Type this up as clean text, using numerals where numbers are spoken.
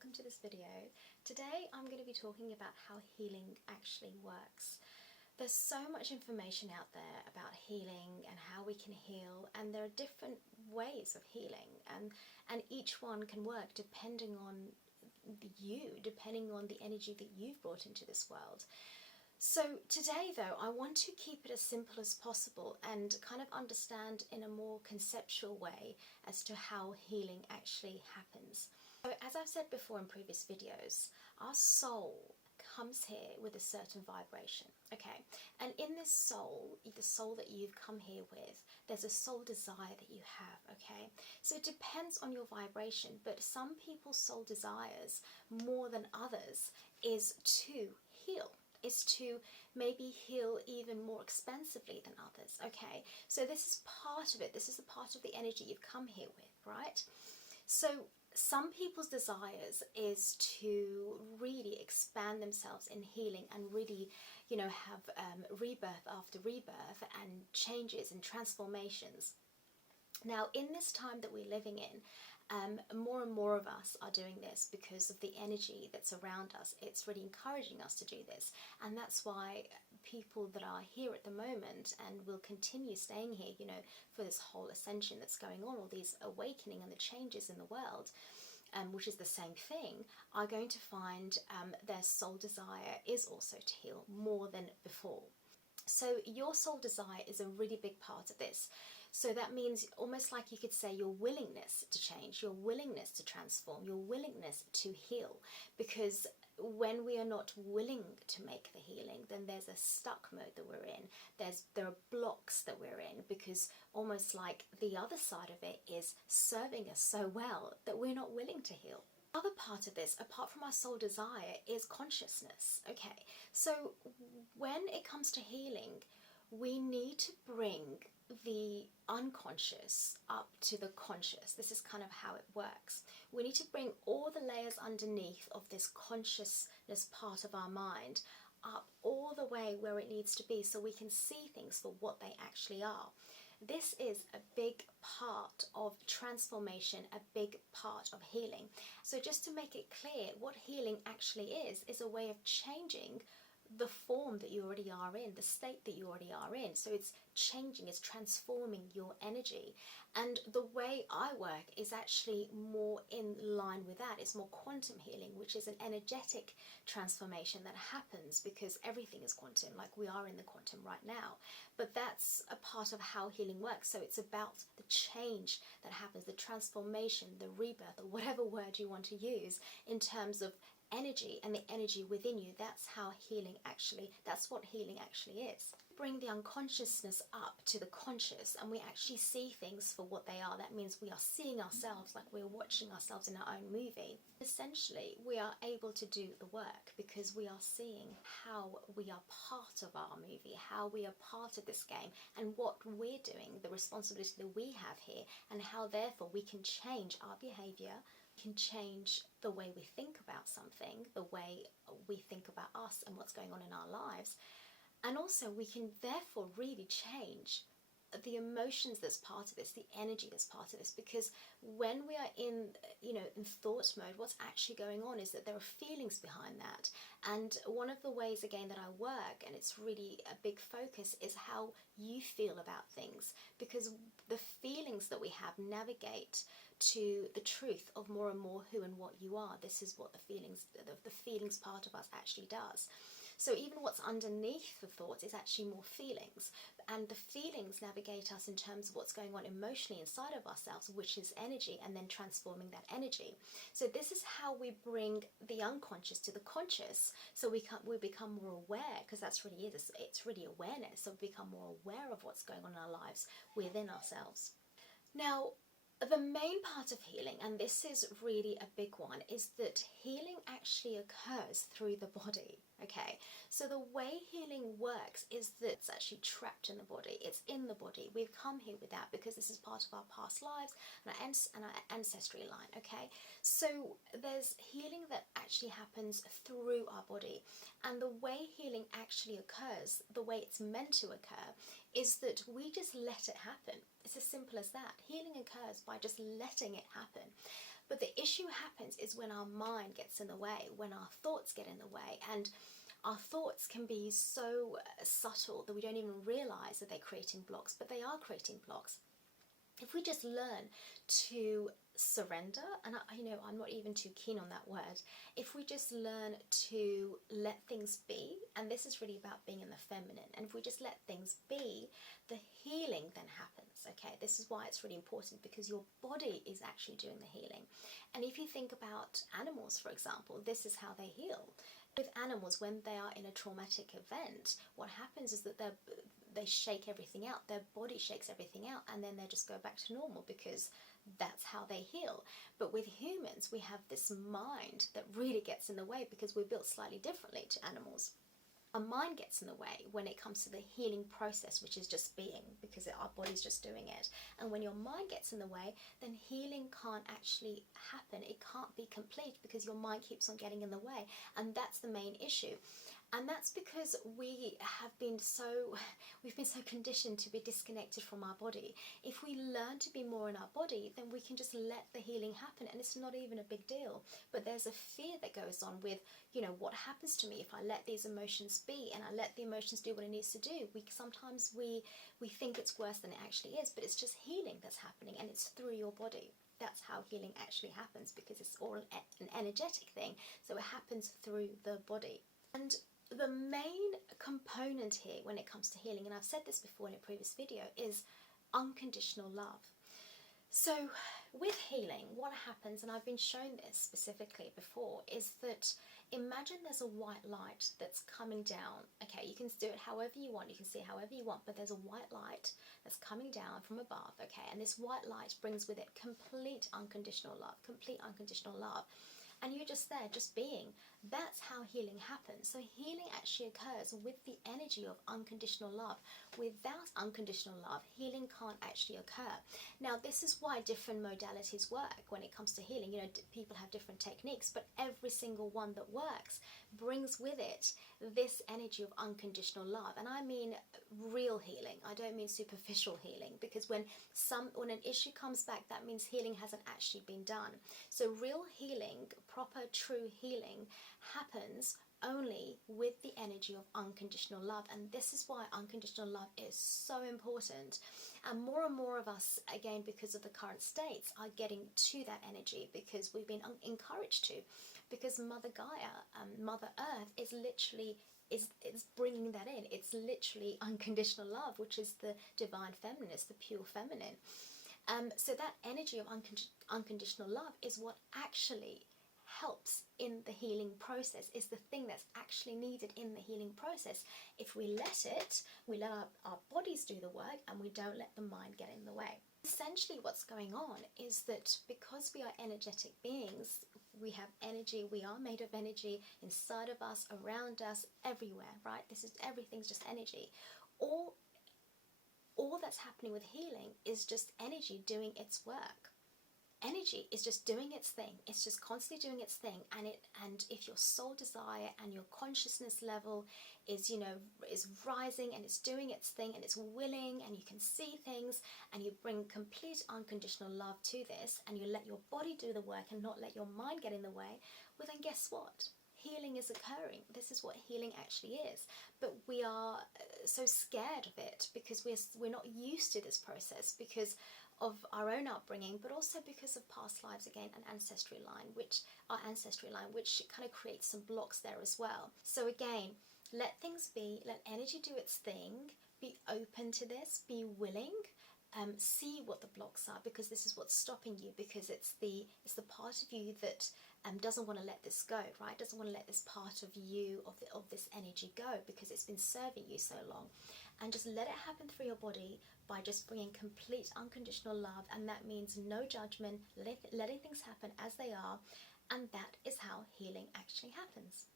welcome to this video. Today I'm going to be talking about how healing actually works. There's so much information out there about healing and how we can heal, and there are different ways of healing, and each one can work depending on you, depending on the energy that you've brought into this world. So today though, I want to keep it as simple as possible and kind of understand in a more conceptual way as to how healing actually happens. So as I've said before in previous videos, our soul comes here with a certain vibration, okay? And in this soul, the soul that you've come here with, there's a soul desire that you have, okay? So it depends on your vibration, but some people's soul desires more than others is to heal. Is to maybe heal even more expensively than others, okay? So this is part of it. This is a part of the energy you've come here with, right? So some people's desires is to really expand themselves in healing and really, have rebirth after rebirth and changes and transformations. Now, in this time that we're living in, more and more of us are doing this because of the energy that's around us. It's really encouraging us to do this, and that's why people that are here at the moment and will continue staying here, for this whole ascension that's going on, all these awakening and the changes in the world, which is the same thing, are going to find their soul desire is also to heal more than before. So your soul desire is a really big part of this. So that means almost like you could say your willingness to change, your willingness to transform, your willingness to heal. Because when we are not willing to make the healing, then there's a stuck mode that we're in. There are blocks that we're in, because almost like the other side of it is serving us so well that we're not willing to heal. Other part of this, apart from our soul desire, is consciousness. Okay, so when it comes to healing, we need to bring the unconscious up to the conscious. This is kind of how it works. We need to bring all the layers underneath of this consciousness part of our mind up all the way where it needs to be, so we can see things for what they actually are. This is a big part of transformation, a big part of healing. So just to make it clear, what healing actually is a way of changing the form that you already are in, the state that you already are in. So it's changing, it's transforming your energy. And the way I work is actually more in line with that. It's more quantum healing, which is an energetic transformation that happens because everything is quantum, like we are in the quantum right now. But that's a part of how healing works. So it's about the change that happens, the transformation, the rebirth, or whatever word you want to use in terms of energy and the energy within you. That's what healing actually is. Bring the unconsciousness up to the conscious, and we actually see things for what they are. That means we are seeing ourselves like we're watching ourselves in our own movie. Essentially, we are able to do the work because we are seeing how we are part of our movie, how we are part of this game, and what we're doing, the responsibility that we have here, and how therefore we can change our behavior, can change the way we think about something, the way we think about us and what's going on in our lives. And also we can therefore really change the emotions that's part of this, the energy that's part of this, because when we are in thought mode, what's actually going on is that there are feelings behind that. And one of the ways, again, that I work, and it's really a big focus, is how you feel about things, because the feelings that we have navigate to the truth of more and more who and what you are. This is what the feelings part of us actually does. So even what's underneath the thoughts is actually more feelings, and the feelings navigate us in terms of what's going on emotionally inside of ourselves, which is energy, and then transforming that energy. So this is how we bring the unconscious to the conscious, so we become more aware, because that's really it. It's really awareness. So we become more aware of what's going on in our lives within ourselves. Now, the main part of healing, and this is really a big one, is that healing actually occurs through the body. Okay, so the way healing works is that it's actually trapped in the body. It's in the body. We've come here with that because this is part of our past lives and our ancestry line. Okay, so there's healing that actually happens through our body, and the way healing actually occurs, the way it's meant to occur, is that we just let it happen. It's as simple as that. Healing occurs by just letting it happen. But the issue happens is when our mind gets in the way, when our thoughts get in the way, and our thoughts can be so subtle that we don't even realize that they're creating blocks, but they are creating blocks. If we just learn to surrender, and I'm not even too keen on that word, if we just learn to let things be, and this is really about being in the feminine, and if we just let things be, the healing then happens. Okay, this is why it's really important, because your body is actually doing the healing. And if you think about animals, for example, this is how they heal. With animals, when they are in a traumatic event, what happens is that they shake everything out, their body shakes everything out, and then they just go back to normal, because that's how they heal. But with humans, we have this mind that really gets in the way, because we're built slightly differently to animals. Our mind gets in the way when it comes to the healing process, which is just being, because our body's just doing it. And when your mind gets in the way, then healing can't actually happen. It can't be complete, because your mind keeps on getting in the way. And that's the main issue. And that's because we've been so conditioned to be disconnected from our body. If we learn to be more in our body, then we can just let the healing happen, and it's not even a big deal. But there's a fear that goes on with, what happens to me if I let these emotions be, and I let the emotions do what it needs to do. Sometimes we think it's worse than it actually is, but it's just healing that's happening, and it's through your body. That's how healing actually happens, because it's all an energetic thing, so it happens through the body. And the main component here when it comes to healing, and I've said this before in a previous video, is unconditional love. So with healing, what happens, and I've been shown this specifically before, is that imagine there's a white light that's coming down. Okay, you can do it however you want, you can see it however you want, but there's a white light that's coming down from above, okay, and this white light brings with it complete unconditional love, and you're just there, just being. That's how healing happens. So healing actually occurs with the energy of unconditional love. Without unconditional love, healing can't actually occur. Now, this is why different modalities work when it comes to healing. People have different techniques, but every single one that works brings with it this energy of unconditional love. And I mean real healing. I don't mean superficial healing, because when an issue comes back, that means healing hasn't actually been done. So real healing, proper true healing, happens only with the energy of unconditional love. And this is why unconditional love is so important. And more of us, again, because of the current states, are getting to that energy, because we've been encouraged to, because Mother Gaia, Mother Earth, is literally is bringing that in. It's literally unconditional love, which is the divine feminine, it's the pure feminine. So that energy of unconditional love is what actually helps in the healing process, is the thing that's actually needed in the healing process. If we let our bodies do the work, and we don't let the mind get in the way. Essentially what's going on is that because we are energetic beings, we have energy, we are made of energy inside of us, around us, everywhere, right? Everything's just energy. All that's happening with healing is just energy doing its work. Energy is just doing its thing. It's just constantly doing its thing, and if your soul desire and your consciousness level is rising, and it's doing its thing, and it's willing, and you can see things, and you bring complete unconditional love to this, and you let your body do the work and not let your mind get in the way, well then guess what? Healing is occurring. This is what healing actually is. But we are so scared of it, because we're not used to this process, because of our own upbringing, but also because of past lives, again, an ancestry line, which kind of creates some blocks there as well. So again, let things be, let energy do its thing, be open to this, be willing, see what the blocks are, because this is what's stopping you, because it's the part of you that doesn't want to let this go, right? Doesn't want to let this part of you, of this energy go, because it's been serving you so long. And just let it happen through your body by just bringing complete unconditional love, and that means no judgment, letting things happen as they are, and that is how healing actually happens.